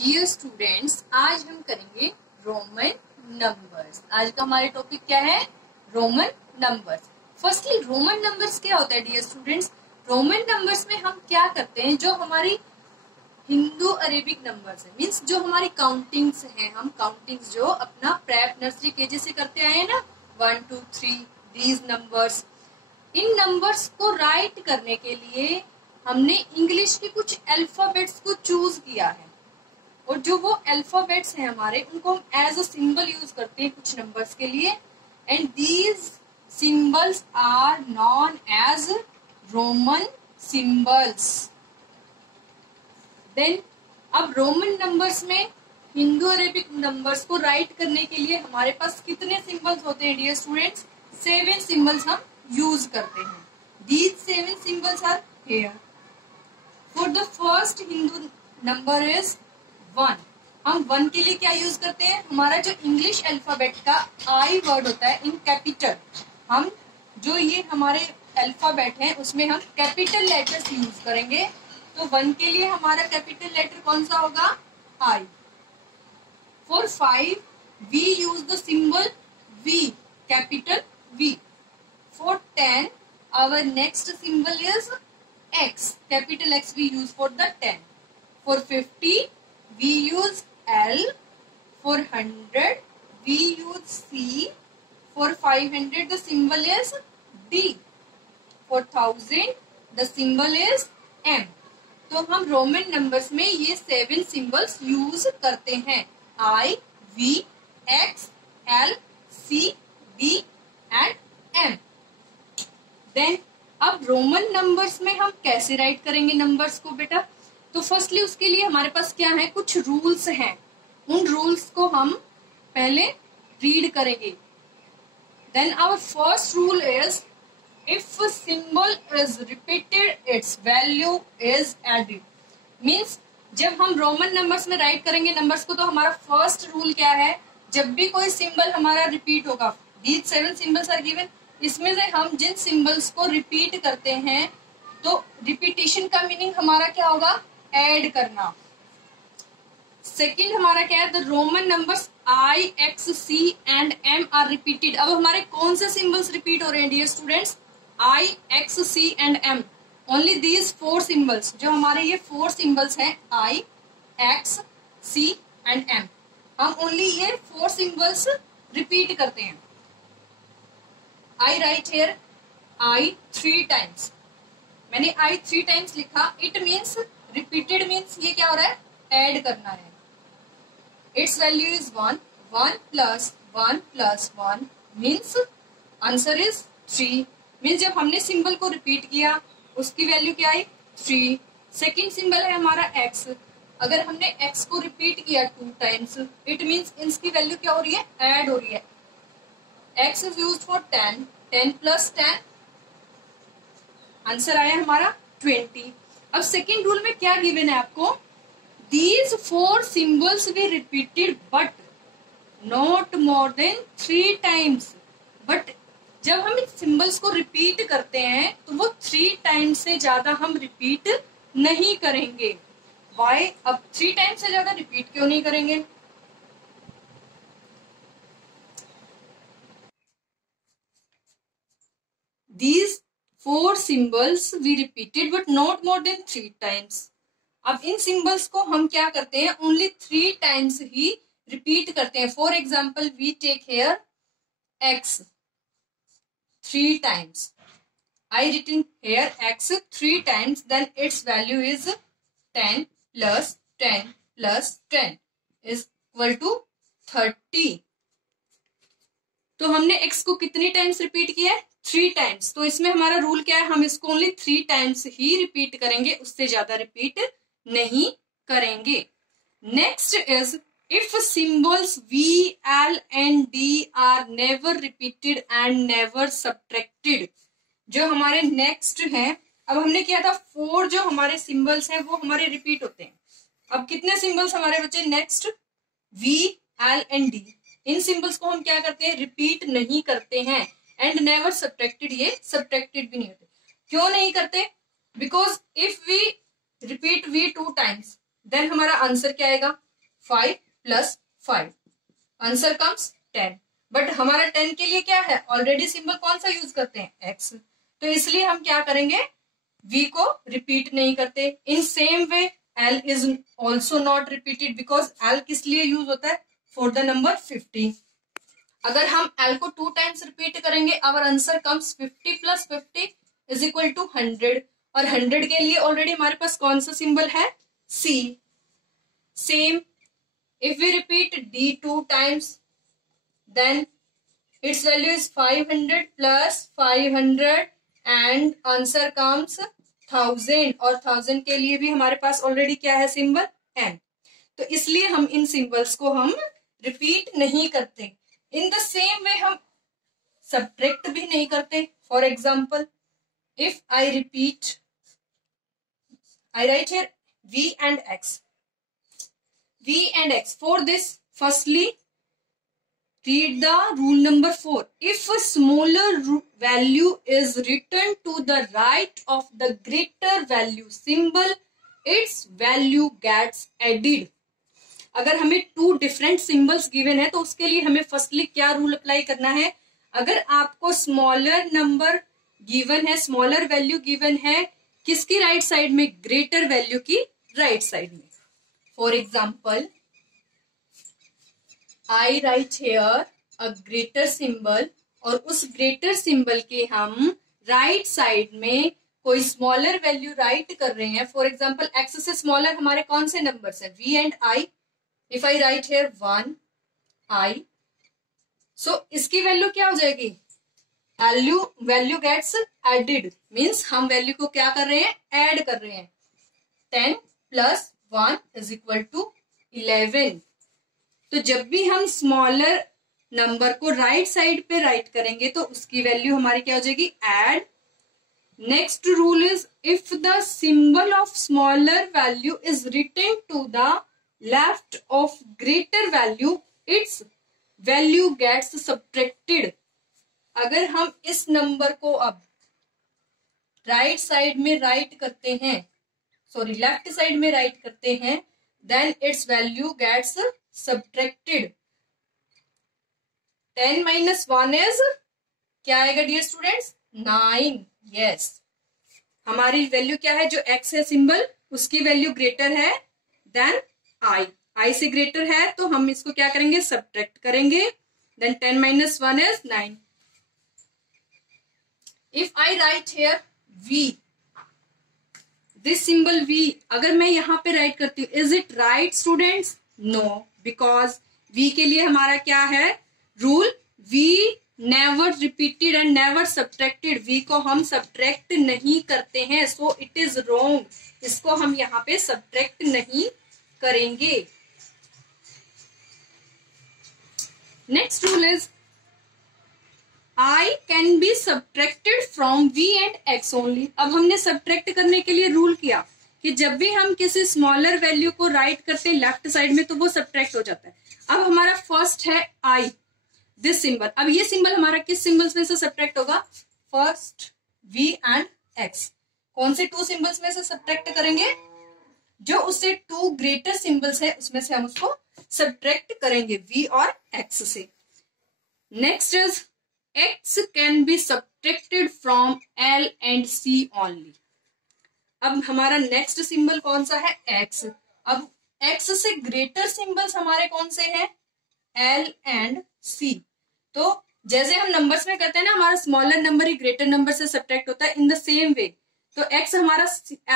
Dear students, आज हम करेंगे रोमन नंबर्स। आज का हमारे टॉपिक क्या है? Roman numbers. Firstly Roman numbers क्या होता है डियर स्टूडेंट्स? रोमन नंबर्स में हम क्या करते हैं, जो हमारी हिंदू अरेबिक नंबर्स है, मीन्स जो हमारी काउंटिंग्स हैं, हम काउंटिंग्स जो अपना प्रेप नर्सरी केजी से करते आए हैं ना, 1 2 3 दीज नंबर्स, इन नंबर्स को राइट करने के लिए हमने इंग्लिश के कुछ अल्फाबेट्स को चूज किया है, और जो वो अल्फाबेट्स हैं हमारे, उनको हम एज अ सिंबल यूज करते हैं कुछ नंबर्स के लिए, and these symbols are known as Roman symbols. Then अब रोमन नंबर्स में हिंदू अरेबिक नंबर्स को राइट करने के लिए हमारे पास कितने सिंबल्स होते हैं डियर स्टूडेंट्स? 7 सिंबल्स हम यूज करते हैं। These 7 symbols are here. For the first Hindu number is 1। हम 1 के लिए क्या यूज करते हैं? हमारा जो इंग्लिश अल्फाबेट का आई वर्ड होता है इन कैपिटल, हम जो ये हमारे अल्फाबेट है उसमें हम कैपिटल लेटर्स यूज करेंगे। तो 1 के लिए हमारा कैपिटल लेटर कौन सा होगा? I. For 5 we use the symbol V, capital V. For 10 our next symbol is X, capital X we use for the 10. For 50 we use L. For 100 we use C. For 500 the symbol is D. For 1000 the symbol is M. तो हम Roman numbers में ये 7 symbols use करते हैं, I, V, X, L, C, D and M. Then अब Roman numbers में हम कैसे राइट करेंगे नंबर्स को बेटा? तो फर्स्टली उसके लिए हमारे पास क्या है, कुछ रूल्स हैं। उन रूल्स को हम पहले रीड करेंगे। Then our first rule is if symbol is repeated its value is added. Means जब हम रोमन नंबर्स में राइट करेंगे नंबर्स को, तो हमारा फर्स्ट रूल क्या है, जब भी कोई सिंबल हमारा रिपीट होगा, दीज 7 सिंबल्स आर गिवन, इसमें से हम जिन सिंबल्स को रिपीट करते हैं, तो रिपीटेशन का मीनिंग हमारा क्या होगा? ऐड करना। सेकंड हमारा क्या है, the Roman numbers I, X, C and M are repeated. अब हमारे कौन से सिंबल्स रिपीट हो रहे हैं dear students? I, X, C and M. Only these 4 symbols, जो हमारे ये 4 सिंबल्स हैं, I, X, C and M, हम ओनली ये 4 सिंबल्स रिपीट करते हैं। I write here I 3 times. मैंने I 3 times लिखा। It means repeated means ये क्या हो रहा है? ऐड करना है। Its value is 1. 1 plus 1 plus 1 means answer is 3. Means जब हमने सिंबल को रिपीट किया उसकी वैल्यू क्या आई? 3. सेकेंड सिंबल है हमारा x। अगर हमने x को रिपीट किया 2 times, it means इसकी वैल्यू क्या हो रही है? ऐड हो रही है। X is used for 10. 10 plus 10, answer आया हमारा 20। अब सेकेंड रूल में क्या गिवन है आपको? These 4 symbols we repeated but not more than 3 times. But जब हम इन सिंबल्स को रिपीट करते हैं तो वो 3 टाइम्स से ज्यादा हम रिपीट नहीं करेंगे। Why? अब 3 टाइम्स से ज्यादा रिपीट क्यों नहीं करेंगे? These 4 symbols we repeated but not more than 3 times. अब इन सिंबल्स को हम क्या करते हैं? ओनली 3 टाइम्स ही रिपीट करते हैं। For example we take here x 3 times. I written here x 3 times, then its value is 10 plus 10 plus 10 is equal to 30. तो हमने x को कितनी टाइम्स रिपीट किया है? 3 टाइम्स। तो इसमें हमारा रूल क्या है? हम इसको ओनली 3 टाइम्स ही रिपीट करेंगे, उससे ज्यादा रिपीट नहीं करेंगे। Next is if symbols V, L and D are never repeated and never subtracted. जो हमारे नेक्स्ट है, अब हमने किया था 4 जो हमारे सिंबल्स हैं वो हमारे रिपीट होते हैं। अब कितने सिंबल्स हमारे बचे? Next V, L and D। इन सिंबल्स को हम क्या करते हैं? रिपीट नहीं करते हैं। एंड नेवर सब्ट्रैक्टेड, ये सब्ट्रैक्टेड भी नहीं होते। क्यों नहीं करते? Because if we repeat V 2 times, then हमारा आंसर क्या आएगा? 5 प्लस 5, आंसर कम्स 10। बट हमारा 10 के लिए क्या है, ऑलरेडी सिंबल कौन सा यूज करते हैं, एक्स, तो इसलिए हम क्या करेंगे, v को रिपीट नहीं करते। In same way l is also not repeated because l किस लिए यूज होता है, फॉर द नंबर 50। अगर हम l को 2 टाइम्स रिपीट करेंगे, our answer comes 50 plus 50 is equal to 100, और 100 के लिए ऑलरेडी हमारे पास कौन सा सिंबल है, c। Same if we repeat d 2 times, then its value is 500 plus 500 and answer comes 1000, और 1000 के लिए भी हमारे पास ऑलरेडी क्या है सिंबल, n। तो इसलिए हम इन सिंबल्स को हम रिपीट नहीं करते। इन द सेम वे हम सब्ट्रैक्ट भी नहीं करते। For example, if I repeat, I write here v and x, v and x. For this, firstly read the rule number 4. If a smaller value is written to the right of the greater value symbol, its value gets added. अगर हमें 2 different symbols given है तो उसके लिए हमें firstly क्या rule apply करना है, अगर आपको स्मॉलर नंबर गिवन है, स्मॉलर वैल्यू गिवन है, किसकी राइट साइड में, ग्रेटर वैल्यू की राइट साइड में। For example, I write here a greater symbol, और उस ग्रेटर सिंबल के हम राइट साइड में कोई स्मॉलर वैल्यू राइट कर रहे हैं। फॉर एग्जाम्पल, एक्स से स्मॉलर हमारे कौन से नंबर्स हैं, v and i। If I write here 1 i, so इसकी वैल्यू क्या हो जाएगी, वैल्यू गेट्स एडेड, मीन्स हम वैल्यू को क्या कर रहे हैं, ऐड कर रहे हैं। 10 प्लस 1 इज इक्वल टू 11। तो जब भी हम स्मॉलर नंबर को राइट साइड पे राइट करेंगे तो उसकी वैल्यू हमारी क्या हो जाएगी, add. Next rule is, if the symbol of smaller value is written to the left of greater value, its value gets subtracted. अगर हम इस नंबर को अब राइट साइड में राइट करते हैं, सॉरी लेफ्ट साइड में राइट करते हैं, then its value gets subtracted. 10 minus 1 is क्या आएगा डियर स्टूडेंट्स, 9। यस, हमारी वैल्यू क्या है, जो x है सिंबल, उसकी वैल्यू ग्रेटर है देन i से ग्रेटर है, तो हम इसको क्या करेंगे, सब्ट्रैक्ट करेंगे। Then 10 minus 1 is 9। If I write here v, this symbol v, अगर मैं यहां पे राइट करती हूँ, is it right students, no, because v के लिए हमारा क्या है rule, v never repeated and never subtracted, v को हम सब्ट्रैक्ट नहीं करते हैं, सो इट इज रॉन्ग, इसको हम यहाँ पे सब्ट्रैक्ट नहीं करेंगे। Next rule is, I can be subtracted from v and x only. अब हमने सब्ट्रैक्ट करने के लिए रूल किया कि जब भी हम किसी स्मॉलर वैल्यू को राइट करते हैं लेफ्ट साइड में तो वो सब्ट्रैक्ट हो जाता है। अब हमारा फर्स्ट है i, दिस सिंबल। अब ये सिंबल हमारा किस सिंबल्स में से सब्ट्रैक्ट होगा, फर्स्ट v एंड x। कौन से 2 सिंबल्स में से सब्ट्रैक्ट करेंगे, जो उससे 2 ग्रेटर सिंबल्स है उसमें से हम उसको सब्ट्रैक्ट करेंगे, v और x से। Next is, x can be subtracted from l and c only. अब हमारा नेक्स्ट सिंबल कौन सा है, x। अब x से ग्रेटर सिंबल्स हमारे कौन से हैं, l एंड c। तो जैसे हम नंबर्स में करते हैं ना, हमारा स्मॉलर नंबर ही ग्रेटर नंबर से सब्ट्रैक्ट होता है, इन द सेम वे तो x हमारा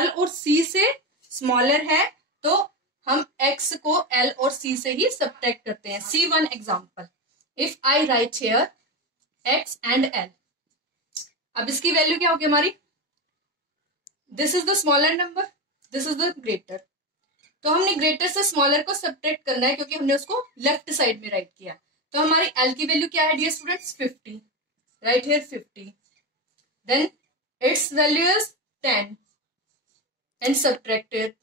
l और c से स्मॉलर है, तो हम x को l और c से ही सब्ट्रैक्ट करते हैं। See one example, if I write here x and l, अब इसकी वैल्यू क्या होगी हमारी, this is the smaller number, this is the greater, तो हमने ग्रेटर से स्मॉलर को सब्ट्रैक्ट करना है क्योंकि हमने उसको लेफ्ट साइड में राइट किया। तो हमारी l की वैल्यू क्या है dear students, 50, right here 50, then its value is 10 and subtracted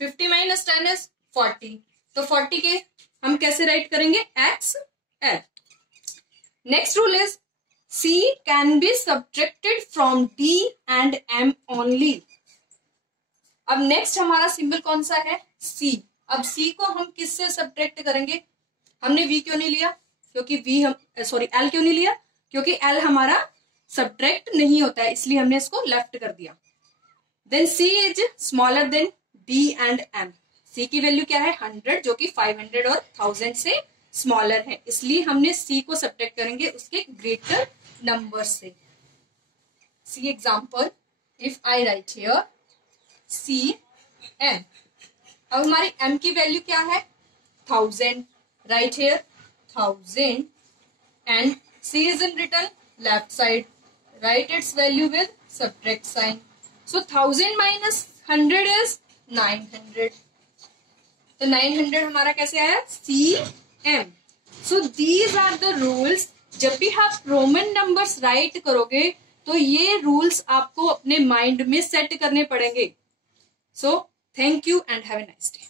50 minus 10 is 40, तो 40 के हम कैसे राइट करेंगे, x l। Next rule is, c can be subtracted from d and m only. अब नेक्स्ट हमारा सिंबल कौन सा है, c। अब C को हम किससे सब्ट्रैक्ट करेंगे? हमने V क्यों नहीं लिया? क्योंकि L क्यों नहीं लिया? क्योंकि L हमारा सब्ट्रैक्ट नहीं होता है, इसलिए हमने इसको लेफ्ट कर दिया। Then C is smaller than B and M। C की वैल्यू क्या है? 100, जो कि 500 और 1000 से स्मॉलर है, इसलिए हमने C को सब्ट्रैक्ट करेंगे उसके ग्रेटर नंबर से। See example, if I write here CM, अब हमारी M की वैल्यू क्या है? 1000, right here 1000 and C is in written left side, write its value with subtract sign. So 1000 minus 100 is 900. तो 900 हमारा कैसे आया? CM. So these are the rules. जब भी आप रोमन नंबर्स राइट करोगे तो ये रूल्स आपको अपने माइंड में सेट करने पड़ेंगे। So thank you and have a nice day.